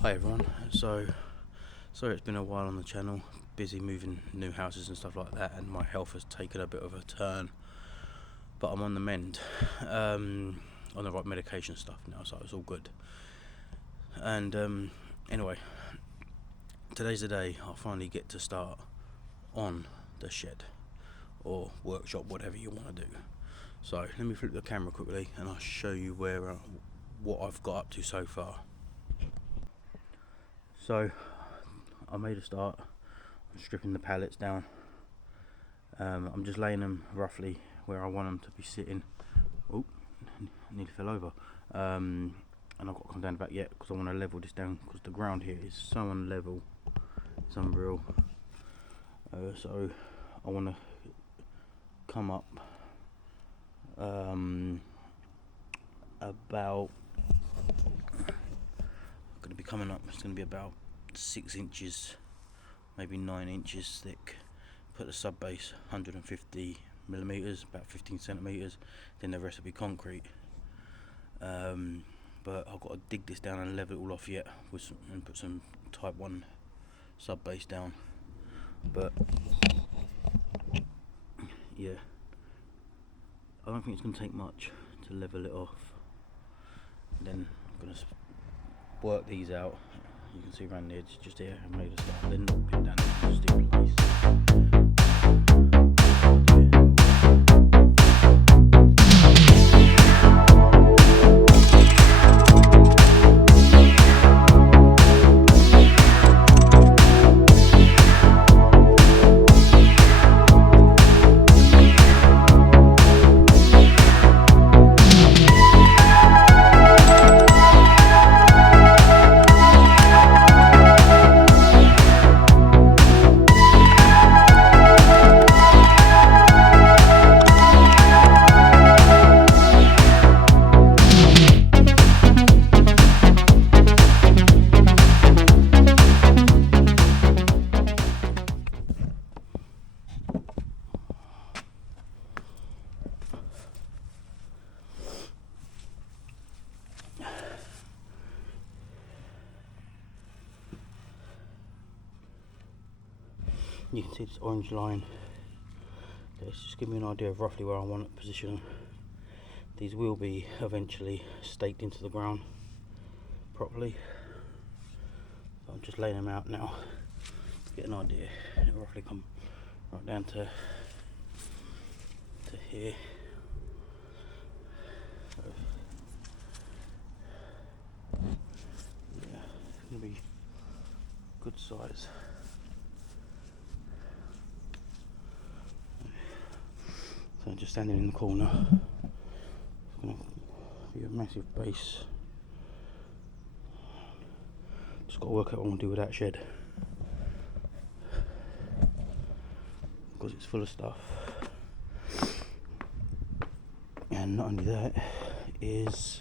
Hi everyone, so sorry it's been a while on the channel, busy moving new houses and stuff like that, and my health has taken a bit of a turn, but I'm on the mend, on the right medication stuff now, so it's all good. And anyway, today's the day I finally get to start on the shed or workshop, whatever you want to do. So let me flip the camera quickly and I'll show you what I've got up to so far. So I made a start. I'm stripping the pallets down. I'm just laying them roughly where I want them to be sitting. Oh, nearly fell over. And I've got to come down the back yet because I want to level this down because the ground here is so unlevel. It's unreal. So I want to come up about. Going to be coming up. It's going to be about 6 inches, maybe 9 inches thick. Put the sub base 150 millimeters, about 15 centimeters. Then the rest will be concrete. But I've got to dig this down and level it all off yet, and put some type 1 sub base down. But yeah, I don't think it's going to take much to level it off. Then I'm going to work these out. You can see around the edge just here. I made a start, then knock it down and just in place. You can see this orange line. Let's just give me an idea of roughly where I want it positioned. These will be eventually staked into the ground properly. So I'm just laying them out now to get an idea. It'll roughly come right down to here. So, yeah, it's going to be good size. So just standing in the corner, it's going to be a massive base. Just got to work out what I want to do with that shed, because it's full of stuff. And not only that, is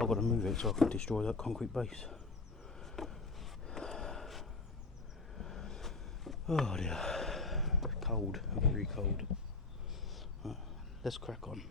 I've got to move it so I can destroy that concrete base. Oh dear, it's cold, very cold. Right, let's crack on.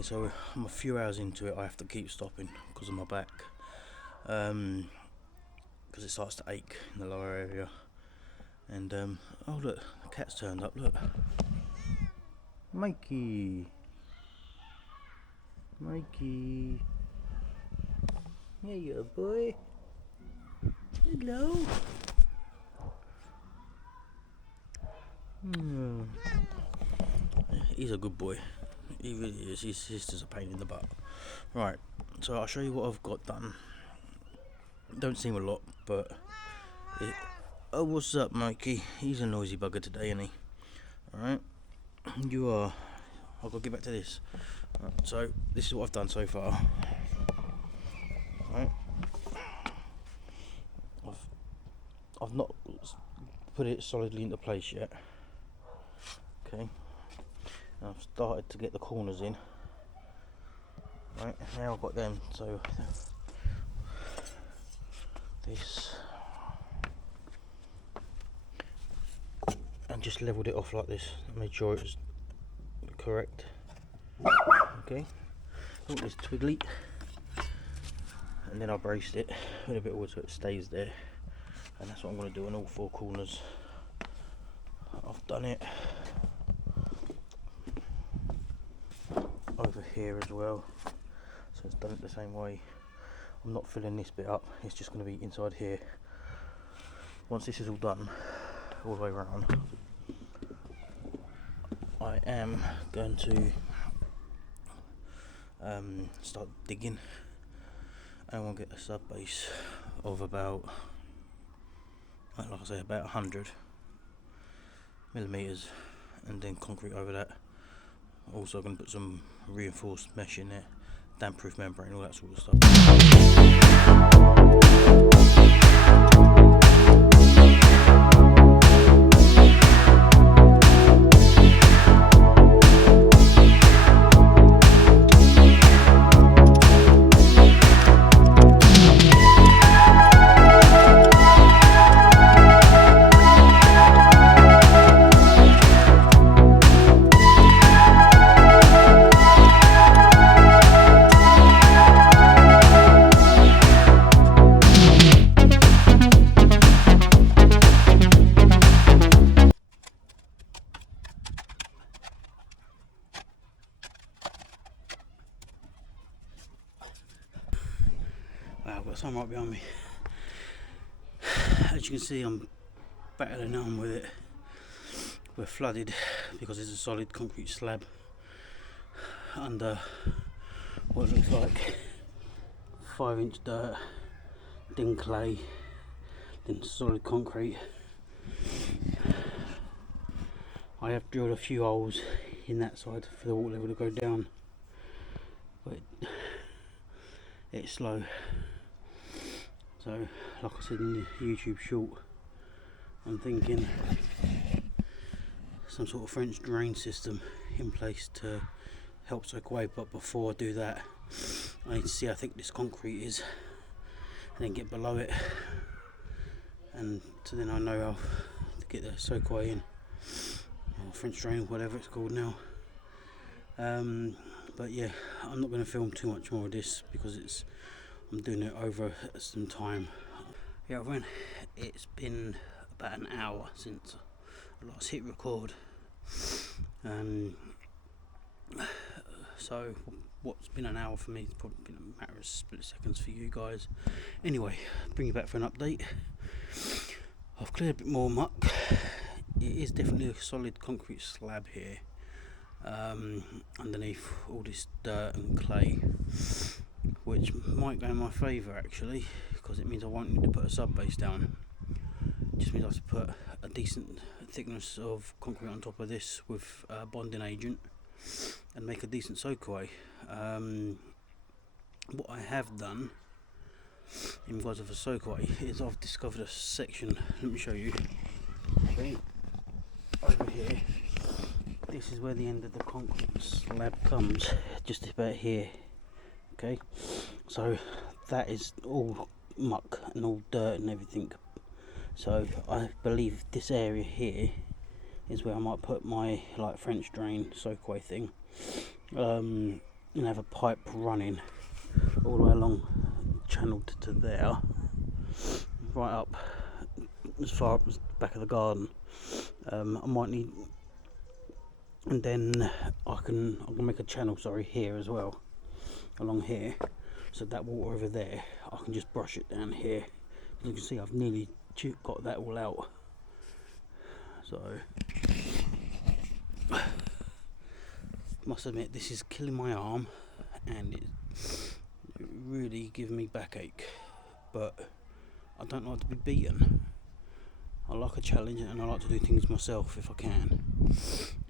So I'm a few hours into it. I have to keep stopping because of my back, because it starts to ache in the lower area. And oh look, the cat's turned up. Look, Mikey, here you go, boy. Hello. He's a good boy. He really is. His sister's a pain in the butt. Right, so I'll show you what I've got done. Don't seem a lot, but Oh, what's up, Mikey? He's a noisy bugger today, isn't he? Alright, you are. I've got to get back to this. Right, so, this is what I've done so far. Right. I've not put it solidly into place yet. Okay. I've started to get the corners in. Right, now I've got them, so this, and just leveled it off like this, made sure it was correct. Okay, oh, it's twiggly, and then I braced it with a bit of wood so it stays there, and that's what I'm going to do on all four corners. I've done it over here as well, so it's done it the same way. I'm not filling this bit up, it's just going to be inside here. Once this is all done, all the way around, I am going to start digging, and we'll get a sub base of about, like I say, about 100 millimeters, and then concrete over that. Also going to put some reinforced mesh in there, damp proof membrane, all that sort of stuff. Wow, I've got some right behind me. As you can see, I'm battling on with it. We're flooded because it's a solid concrete slab under what looks like 5-inch dirt, then clay, then solid concrete. I have drilled a few holes in that side for the water level to go down, but it's slow. So, like I said in the YouTube short, I'm thinking some sort of French drain system in place to help soak away. But before I do that, I need to see how thick this concrete is, and then get below it, and so then I know how to get the soak away in, or French drain, whatever it's called now. But yeah, I'm not going to film too much more of this because I'm doing it over some time. Yeah, everyone, it's been about an hour since I last hit record. So what's been an hour for me, it's probably been a matter of split seconds for you guys. Anyway, bring you back for an update. I've cleared a bit more muck. It is definitely a solid concrete slab here, underneath all this dirt and clay, which might go in my favour actually, because it means I won't need to put a sub base down. It just means I have to put a decent thickness of concrete on top of this with a bonding agent and make a decent soak away. What I have done in regards of a soak away is I've discovered a section. Let me show you. Okay, over here, this is where the end of the concrete slab comes, just about here. Okay, so that is all muck and all dirt and everything, so I believe this area here is where I might put my like French drain soak away thing, and have a pipe running all the way along, channeled to there, right up as far up as the back of the garden. I might need, and then I can make a channel, here as well, along here, so that water over there I can just brush it down here. As you can see, I've nearly got that all out. So must admit, this is killing my arm and it's really giving me backache, but I don't like to be beaten. I like a challenge, and I like to do things myself if I can.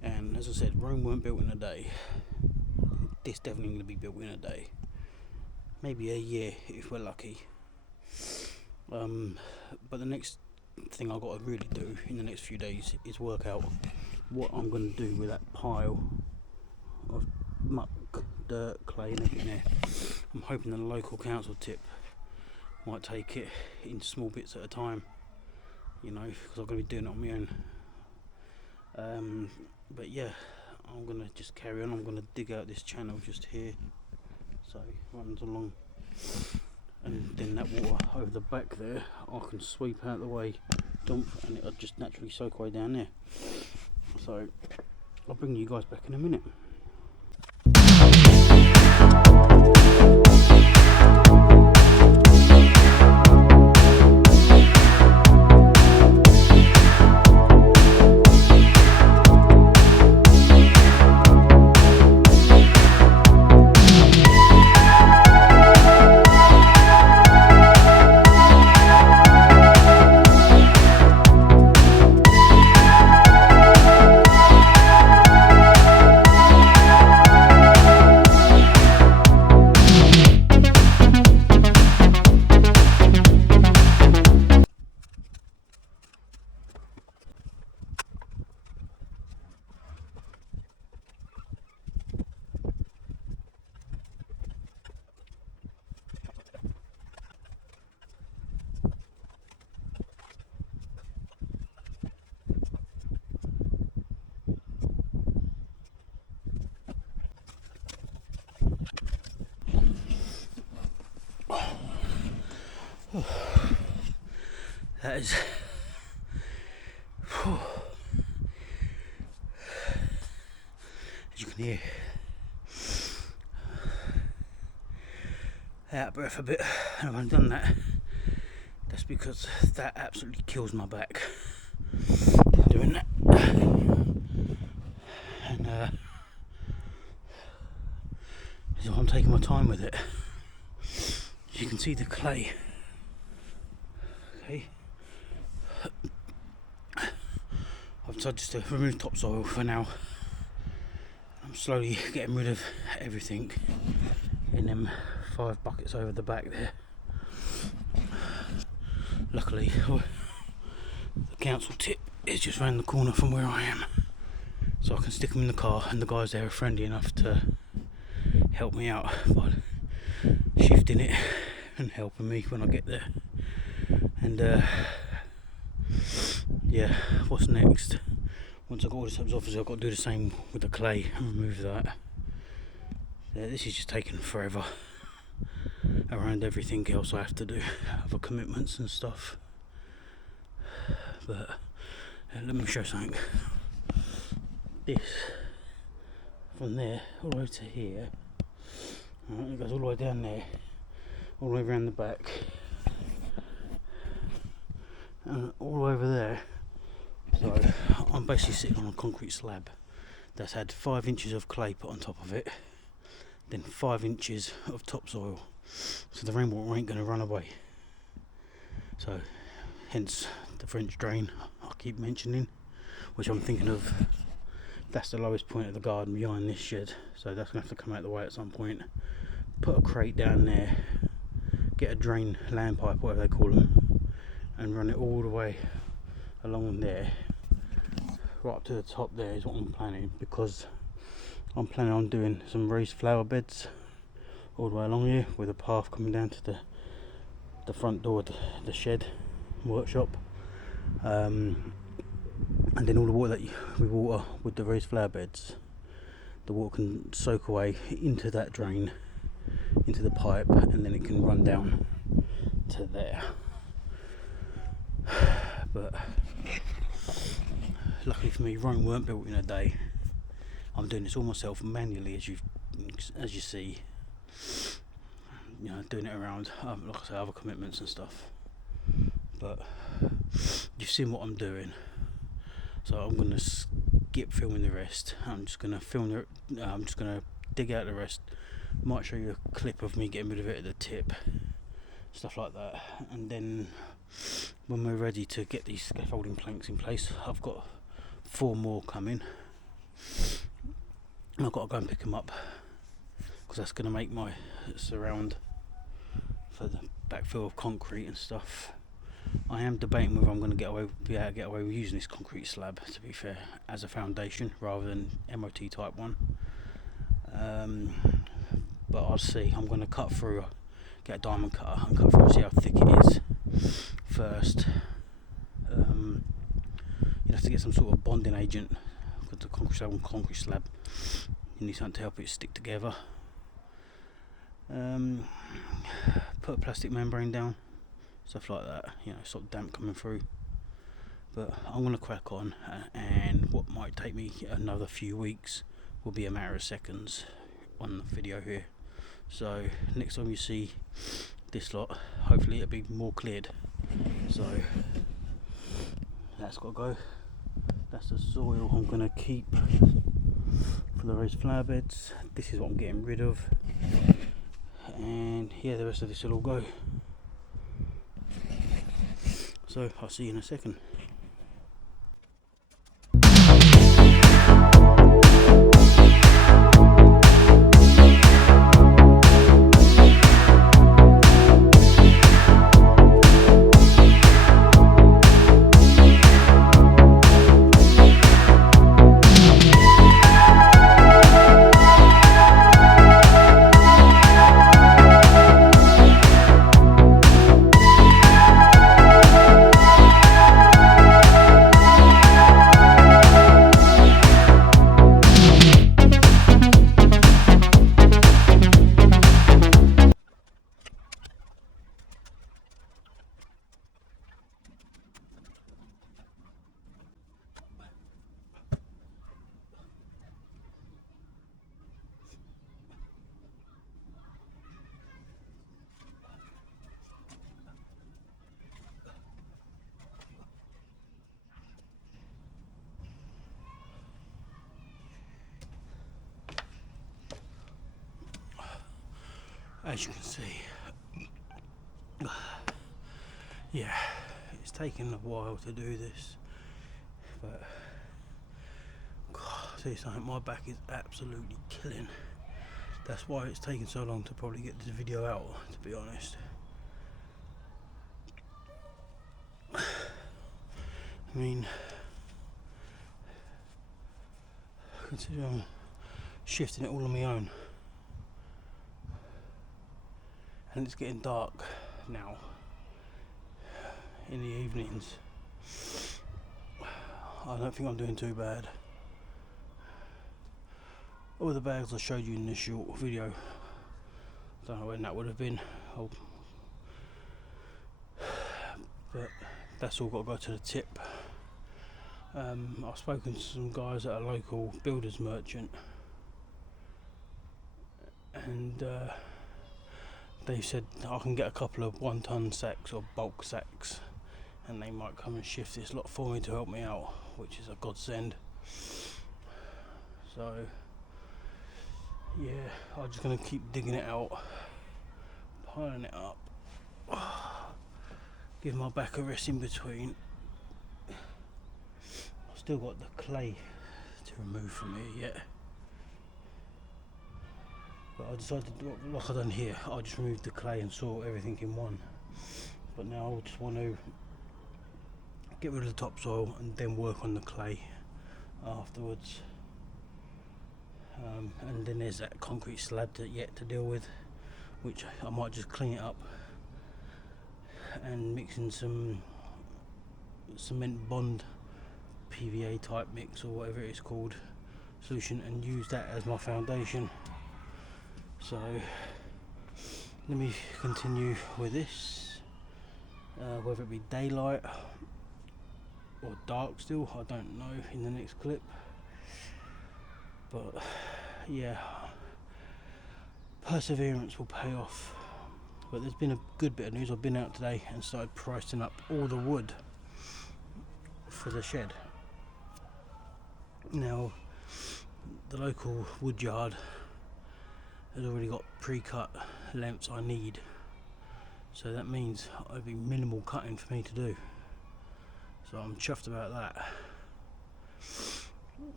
And as I said, Rome weren't built in a day. This definitely going to be built in a day, maybe a year if we're lucky. But the next thing I've got to really do in the next few days is work out what I'm going to do with that pile of muck, dirt, clay and everything there. I'm hoping the local council tip might take it in small bits at a time, you know, because I'm going to be doing it on my own. But yeah, I'm going to just carry on. I'm going to dig out this channel just here, so it runs along, and then that water over the back there I can sweep out the way, dump, and it'll just naturally soak away down there. So I'll bring you guys back in a minute. That is, as you can hear, out of breath a bit. And I've done that. That's because that absolutely kills my back doing that. And so I'm taking my time with it. As you can see the clay. Okay. I've decided just to remove topsoil for now. I'm slowly getting rid of everything in them 5 buckets over the back there. Luckily, the council tip is just round the corner from where I am, so I can stick them in the car, and the guys there are friendly enough to help me out by shifting it and helping me when I get there. And yeah, what's next? Once I've got all this off, I've got to do the same with the clay and remove that. Yeah, this is just taking forever around everything else I have to do, other commitments and stuff. But let me show you something. This, from there all the way to here, right, it goes all the way down there, all the way around the back, and all over there. So I'm basically sitting on a concrete slab that's had 5 inches of clay put on top of it, then 5 inches of topsoil, so the rainwater ain't going to run away. So hence the French drain I keep mentioning, which I'm thinking of. That's the lowest point of the garden behind this shed, so that's going to have to come out of the way at some point. Put a crate down there, get a drain land pipe, whatever they call them, and run it all the way along there, right up to the top. There is what I'm planning, because I'm planning on doing some raised flower beds all the way along here, with a path coming down to the front door of the shed workshop, and then all the water that we water with the raised flower beds, the water can soak away into that drain, into the pipe, and then it can run down to there. But luckily for me, Rome weren't built in a day. I'm doing this all myself manually, as you see, you know, doing it around like I say, other commitments and stuff. But you've seen what I'm doing, so I'm going to skip filming the rest. I'm just going to dig out the rest. Might show you a clip of me getting rid of it at the tip, stuff like that, and then when we're ready to get these scaffolding planks in place. I've got 4 more coming. I've got to go and pick them up because that's going to make my surround for the backfill of concrete and stuff. I am debating whether I'm going to be able to get away with using this concrete slab, to be fair, as a foundation rather than MOT type one. But I'll see. I'm going to cut through, get a diamond cutter and cut through and see how thick it is first. You'd have to get some sort of bonding agent with the concrete slab. You need something to help it stick together. Put a plastic membrane down, stuff like that, you know, sort of damp coming through. But I'm going to crack on, and what might take me another few weeks will be a matter of seconds on the video here. So next time you see this lot, hopefully it'll be more cleared. So that's got to go. That's the soil I'm going to keep for the raised flower beds. This is what I'm getting rid of, and yeah, the rest of this will all go. So I'll see you in a second. As you can see, yeah, it's taken a while to do this, but God, I'll tell you something, my back is absolutely killing. That's why it's taken so long to probably get this video out, to be honest. I mean, consider I'm shifting it all on my own. And it's getting dark now in the evenings. I don't think I'm doing too bad. All the bags I showed you in this short video, I don't know when that would have been, but that's all got to go to the tip. I've spoken to some guys at a local builder's merchant, and they said I can get a couple of 1 ton sacks or bulk sacks, and they might come and shift this lot for me to help me out, which is a godsend. So yeah, I'm just going to keep digging it out, piling it up, give my back a rest in between. I've still got the clay to remove from here yet. But I decided to do like I've done here. I just removed the clay and saw everything in one. But now I just want to get rid of the topsoil and then work on the clay afterwards. And then there's that concrete slab yet to deal with, which I might just clean it up and mix in some cement bond PVA type mix or whatever it is called solution, and use that as my foundation. So let me continue with this, whether it be daylight or dark still, I don't know, in the next clip. But yeah, perseverance will pay off. But there's been a good bit of news. I've been out today and started pricing up all the wood for the shed. Now the local wood yard has already got pre-cut lengths I need so that means it'll be minimal cutting for me to do, so I'm chuffed about that.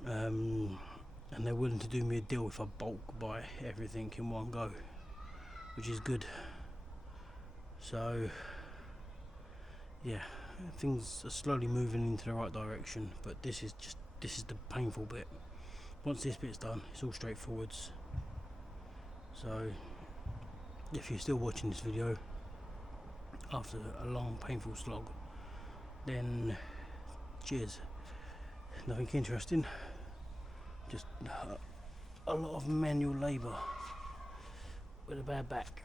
And they're willing to do me a deal if I bulk buy everything in one go, which is good. So yeah, things are slowly moving into the right direction, but this is the painful bit. Once this bit's done, it's all straightforwards. So if you're still watching this video after a long painful slog, then cheers. Nothing interesting, just a lot of manual labour with a bad back.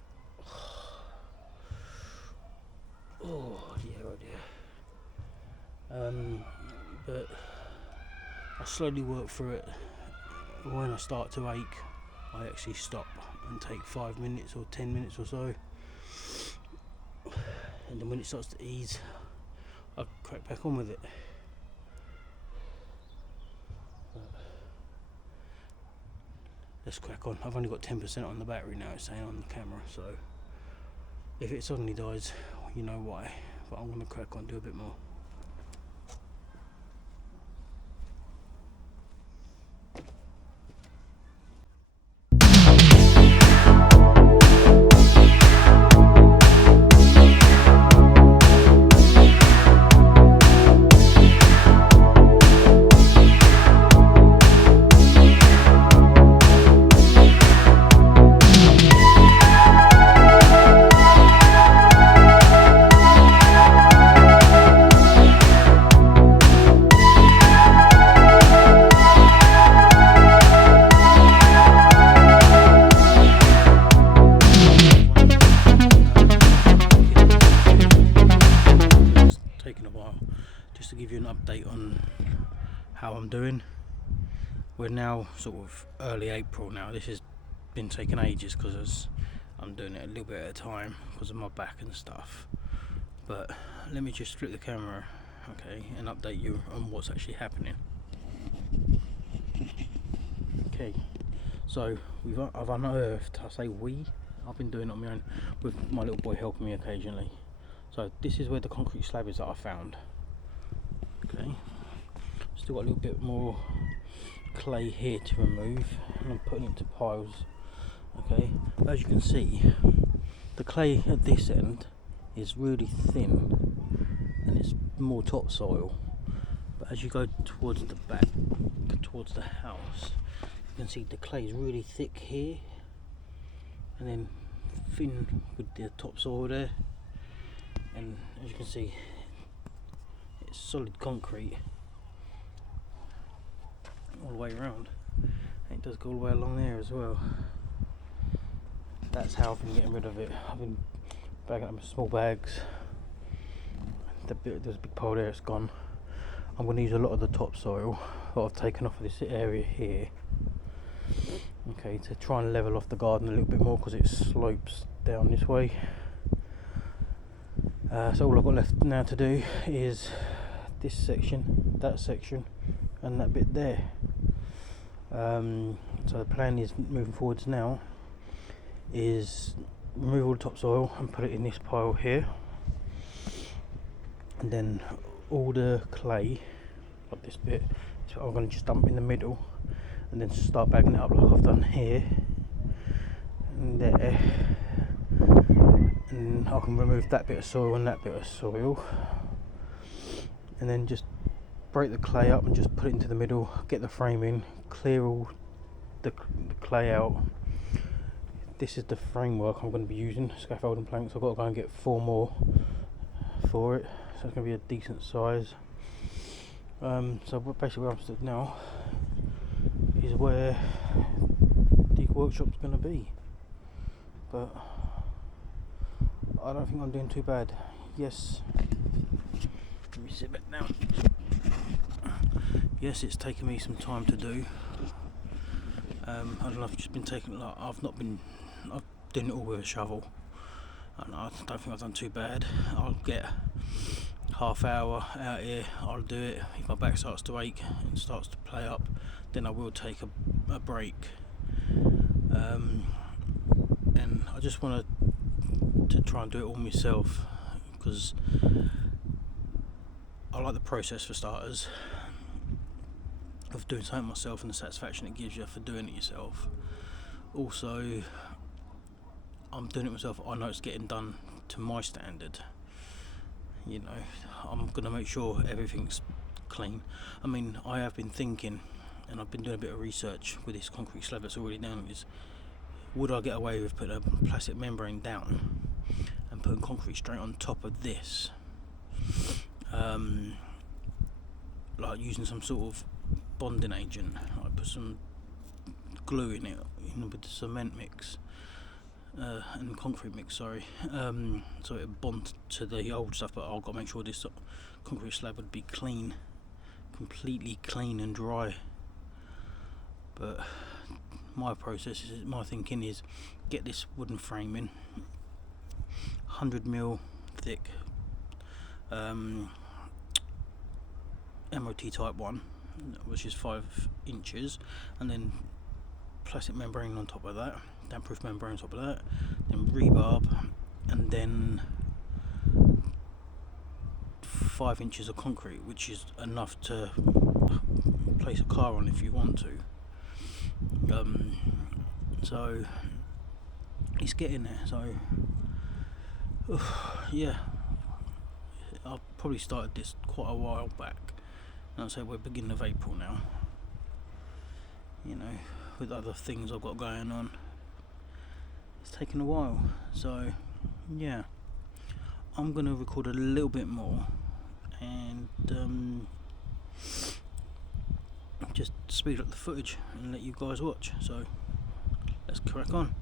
Oh dear, oh dear. But I slowly work through it. When I start to ache, I actually stop and take 5 minutes or 10 minutes or so, and then when it starts to ease, I crack back on with it. Let's crack on. I've only got 10% on the battery now, it's saying on the camera, so if it suddenly dies, you know why, but I'm going to crack on, do a bit more. Just to give you an update on how I'm doing. We're now sort of early April now. This has been taking ages because I'm doing it a little bit at a time because of my back and stuff. But let me just flip the camera, okay, and update you on what's actually happening. Okay, so I've unearthed, I say I've been doing it on my own with my little boy helping me occasionally. So this is where the concrete slab is that I found. Okay, still got a little bit more clay here to remove, and I'm putting it to piles. Okay, as you can see, the clay at this end is really thin and it's more topsoil, but as you go towards the back, towards the house, you can see the clay is really thick here and then thin with the topsoil there, and as you can see, it's solid concrete all the way around, and it does go all the way along there as well. That's how I've been getting rid of it. I've been bagging up in small bags. There's a big pile there, it's gone. I'm going to use a lot of the topsoil that I've taken off of this area here, okay, to try and level off the garden a little bit more because it slopes down this way. So all I've got left now to do is this section, that section, and that bit there. So the plan is moving forwards now is remove all the topsoil and put it in this pile here, and then all the clay, like this bit, so I'm going to just dump in the middle and then start bagging it up like I've done here and there, and I can remove that bit of soil and that bit of soil, and then just break the clay up and just put it into the middle, get the frame in, clear all the clay out. This is the framework I'm going to be using, scaffolding planks. I've got to go and get 4 more for it, so it's going to be a decent size. So basically where I'm stood now is where the workshop's going to be, but I don't think I'm doing too bad. Yes, let me sit back down. Yes, it's taken me some time to do. I don't know, I've just been taking, like, I'm doing it all with a shovel, and I don't think I've done too bad. I'll get half hour out here, I'll do it. If my back starts to ache and starts to play up, then I will take a break. And I just want to to try and do it all myself, because I like the process for starters of doing something myself and the satisfaction it gives you for doing it yourself. Also, I'm doing it myself, I know it's getting done to my standard. You know, I'm going to make sure everything's clean. I mean, I have been thinking, and I've been doing a bit of research with this concrete slab that's already down, is would I get away with putting a plastic membrane down and putting concrete straight on top of this, like using some sort of bonding agent, like put some glue in it, with the cement mix and concrete mix, sorry, so it bond to the old stuff. But I've got to make sure this concrete slab would be clean, completely clean and dry. But my process is, my thinking is, get this wooden frame in, 100mm thick MOT type 1, which is 5 inches, and then plastic membrane on top of that, damp proof membrane on top of that, then rebarb, and then 5 inches of concrete, which is enough to place a car on if you want to. So it's getting there. So yeah, I probably started this quite a while back, and I'd say we're beginning of April now, you know, with other things I've got going on. It's taken a while, so yeah, I'm gonna record a little bit more and just speed up the footage and let you guys watch. So let's crack on.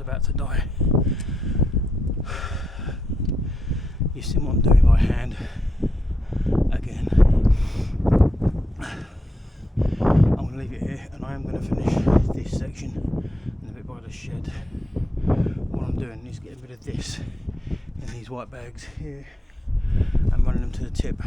About to die. You see what I'm doing by hand again. I'm going to leave it here, and I am going to finish this section and a bit by the shed. What I'm doing is getting rid of this in these white bags here and running them to the tip.